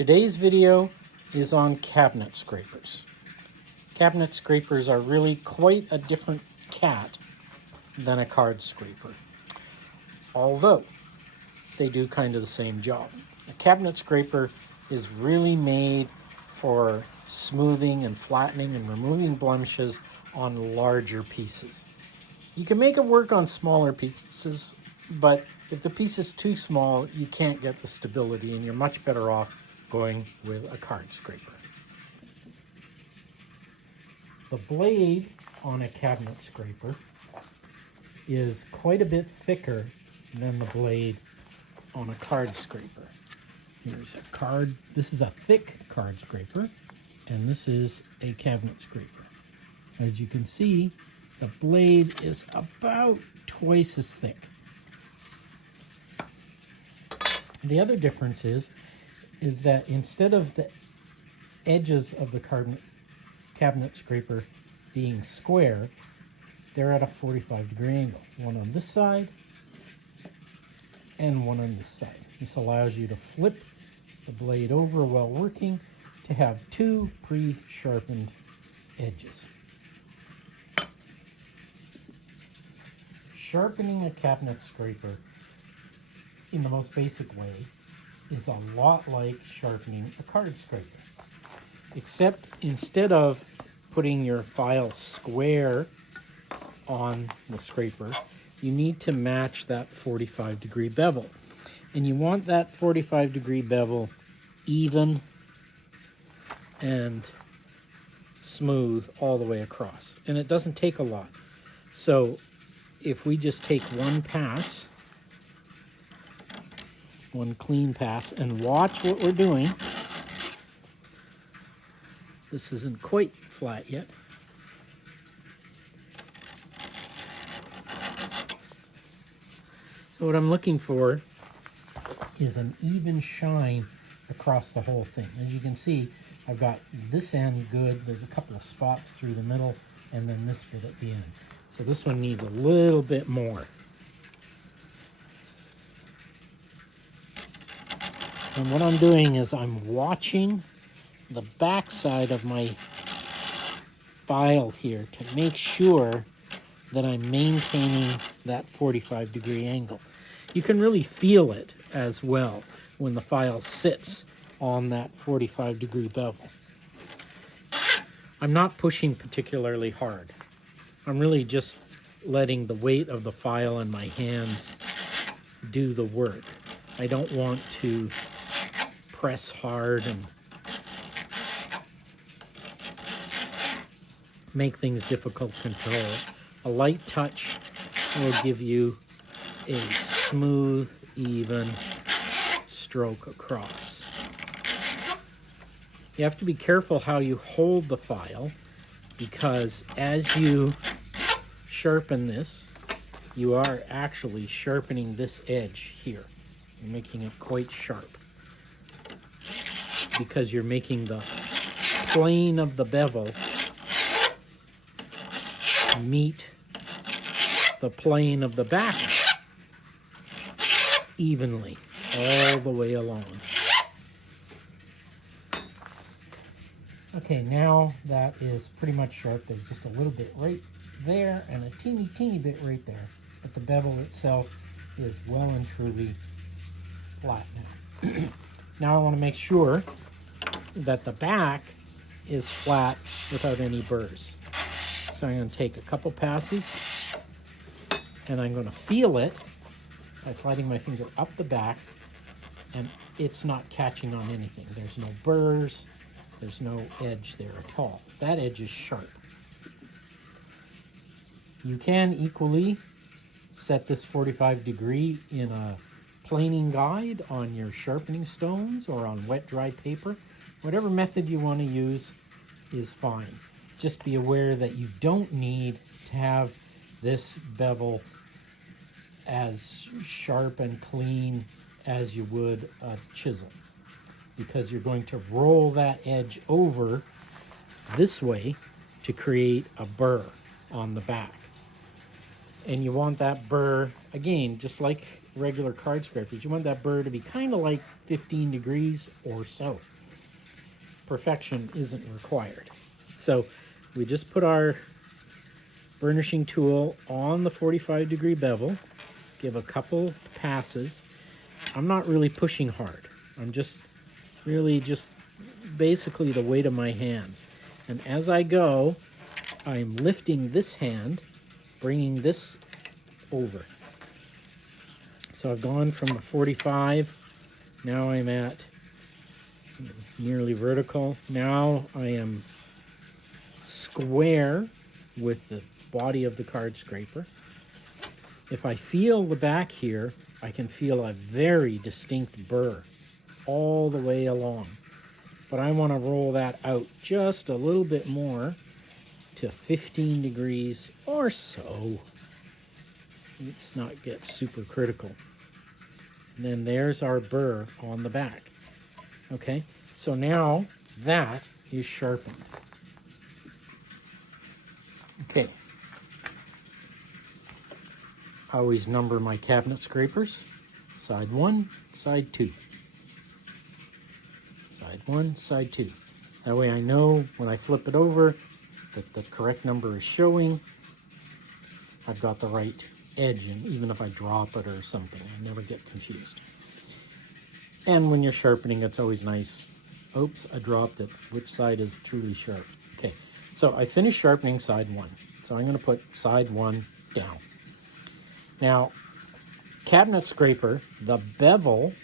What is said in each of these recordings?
Today's video is on cabinet scrapers. Cabinet scrapers are really quite a different cat than a card scraper, although they do kind of the same job. A cabinet scraper is really made for smoothing and flattening and removing blemishes on larger pieces. You can make it work on smaller pieces, but if the piece is too small, you can't get the stability and you're much better off going with a card scraper. The blade on a cabinet scraper is quite a bit thicker than the blade on a card scraper. Here's a card. This is a thick card scraper, and this is a cabinet scraper. As you can see, the blade is about twice as thick. The other difference is that instead of the edges of the cabinet scraper being square, they're at a 45-degree angle. One on this side and one on this side. This allows you to flip the blade over while working to have two pre-sharpened edges. Sharpening a cabinet scraper in the most basic way is a lot like sharpening a card scraper, except instead of putting your file square on the scraper, you need to match that 45-degree bevel. And you want that 45-degree bevel even and smooth all the way across. And it doesn't take a lot. So if we just take one pass, one clean pass, and watch what we're doing. This isn't quite flat yet. So what I'm looking for is an even shine across the whole thing. As you can see, I've got this end good. There's a couple of spots through the middle, and then this bit at the end. So this one needs a little bit more. And what I'm doing is I'm watching the back side of my file here to make sure that I'm maintaining that 45-degree angle. You can really feel it as well when the file sits on that 45-degree bevel. I'm not pushing particularly hard. I'm really just letting the weight of the file and my hands do the work. I don't want to press hard and make things difficult to control. A light touch will give you a smooth, even stroke across. You have to be careful how you hold the file, because as you sharpen this, you are actually sharpening this edge here. You're making it quite sharp, because you're making the plane of the bevel meet the plane of the back evenly all the way along. Okay, now that is pretty much sharp. There's just a little bit right there and a teeny bit right there, but the bevel itself is well and truly flat now. Now I want to make sure that the back is flat without any burrs. So I'm going to take a couple passes and I'm going to feel it by sliding my finger up the back, and it's not catching on anything. There's no burrs, there's no edge there at all. That edge is sharp. You can equally set this 45-degree in a planing guide on your sharpening stones or on wet dry paper. Whatever method you want to use is fine. Just be aware that you don't need to have this bevel as sharp and clean as you would a chisel, because you're going to roll that edge over this way to create a burr on the back. And you want that burr, again, just like regular card scrapers, you want that burr to be kind of like 15 degrees or so. perfection isn't required. So we just put our burnishing tool on the 45-degree bevel, give a couple passes. I'm not really pushing hard. I'm just really just basically the weight of my hands. And as I go, I'm lifting this hand, bringing this over. So I've gone from the 45, now I'm at nearly vertical. Now I am square with the body of the card scraper. If I feel the back here, I can feel a very distinct burr all the way along. But I want to roll that out just a little bit more to 15 degrees or so. Let's not get super critical. And then there's our burr on the back. Okay, so now that is sharpened. Okay. I always number my cabinet scrapers. Side 1, side 2. Side 1, side 2. That way I know when I flip it over that the correct number is showing. I've got the right edge, and even if I drop it or something, I never get confused. And when you're sharpening, it's always nice. Oops, I dropped it. Which side is truly sharp? Okay, so I finished sharpening side 1. So I'm going to put side 1 down. Now, cabinet scraper, the bevel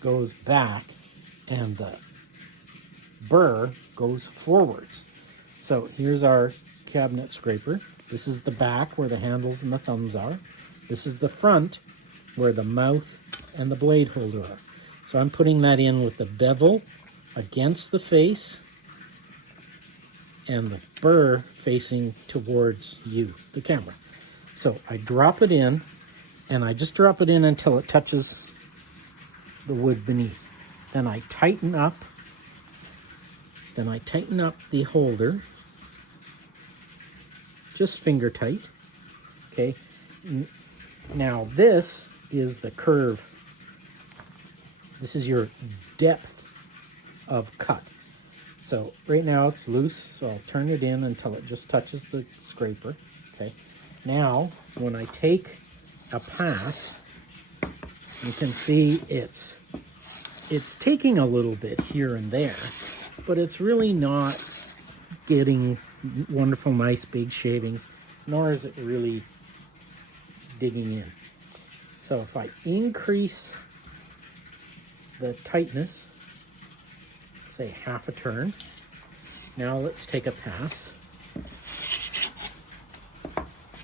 goes back and the burr goes forwards. So here's our cabinet scraper. This is the back where the handles and the thumbs are. This is the front where the mouth and the blade holder are. So I'm putting that in with the bevel against the face and the burr facing towards you, the camera. So I drop it in, and I just drop it in until it touches the wood beneath. Then I tighten up. Then I tighten up the holder, just finger tight. Okay. Now this is the curve. This is your depth of cut. So right now it's loose, so I'll turn it in until it just touches the scraper. Okay. Now when I take a pass, you can see it's taking a little bit here and there, but it's really not getting wonderful, nice, big shavings, nor is it really digging in. So if I increase the tightness, say half a turn, now let's take a pass.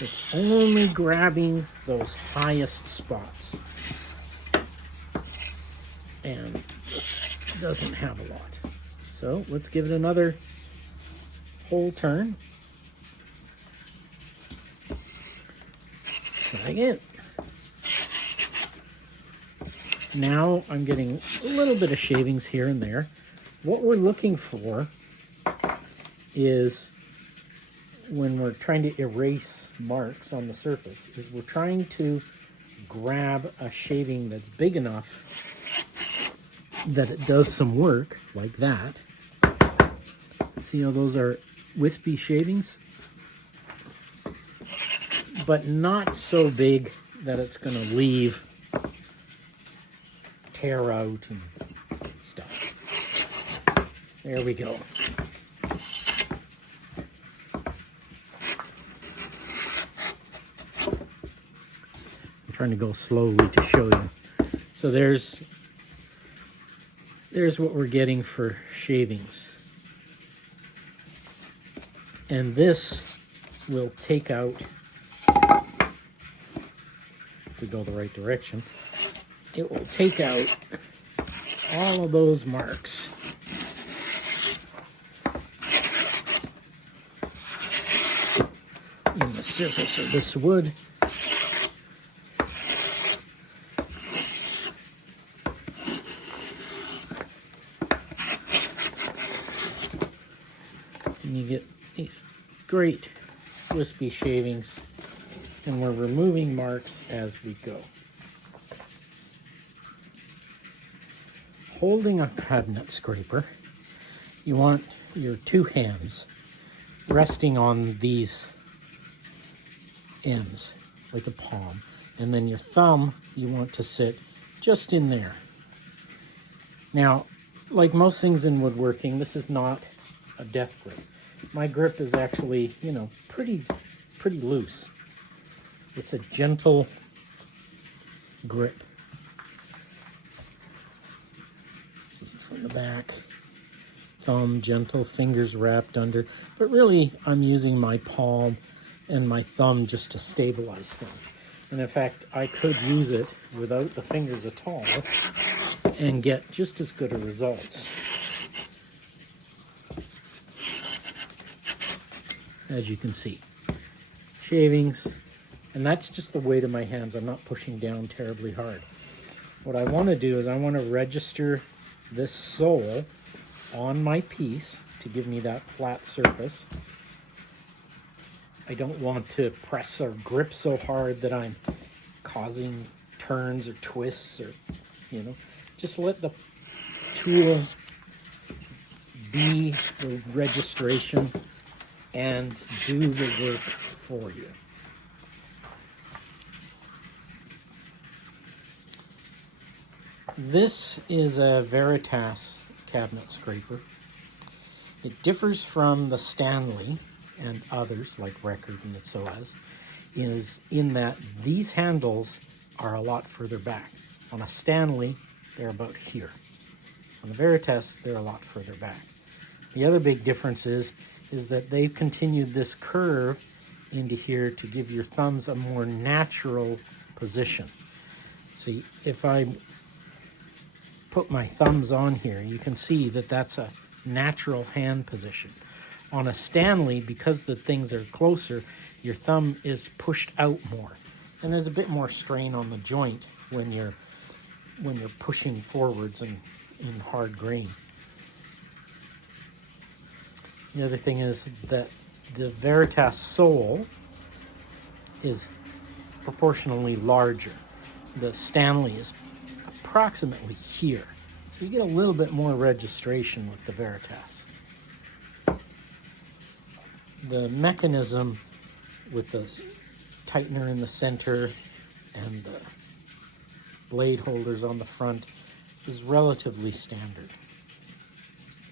It's only grabbing those highest spots, and this doesn't have a lot. So let's give it another whole turn. Try again. Now I'm getting a little bit of shavings here and there. What we're looking for is, when we're trying to erase marks on the surface, is we're trying to grab a shaving that's big enough that it does some work, like that. See how those are wispy shavings? But not so big that it's going to leave tear out and stuff. There we go. I'm trying to go slowly to show you. So there's what we're getting for shavings. And this will take out, if we go the right direction, it will take out all of those marks. In the surface of this wood. And you get these great wispy shavings, and we're removing marks as we go. Holding a cabinet scraper you want your two hands resting on these ends, like a palm. And then your thumb, you want to sit just in there. Now, like most things in woodworking, this is not a death grip. My grip is actually, you know, pretty loose. It's a gentle grip. See from the back. Thumb, gentle, fingers wrapped under. But really, I'm using my palm and my thumb just to stabilize things. And in fact, I could use it without the fingers at all and get just as good a results. As you can see. Shavings, and that's just the weight of my hands. I'm not pushing down terribly hard. What I want to do is I want to register this sole on my piece to give me that flat surface. I don't want to press or grip so hard that I'm causing turns or twists, or, you know, just let the tool be the registration and do the work for you. This is a Veritas Cabinet Scraper. It differs from the Stanley and others like Record and SOAS is in that these handles are a lot further back. On a Stanley, they're about here. On the Veritas, they're a lot further back. The other big difference is that they've continued this curve into here to give your thumbs a more natural position. See, if I put my thumbs on here, you can see that that's a natural hand position. On a Stanley, because the things are closer, your thumb is pushed out more. And there's a bit more strain on the joint when you're pushing forwards and in hard grain. The other thing is that the Veritas sole is proportionally larger. The Stanley is approximately here. So you get a little bit more registration with the Veritas. The mechanism with the tightener in the center and the blade holders on the front is relatively standard.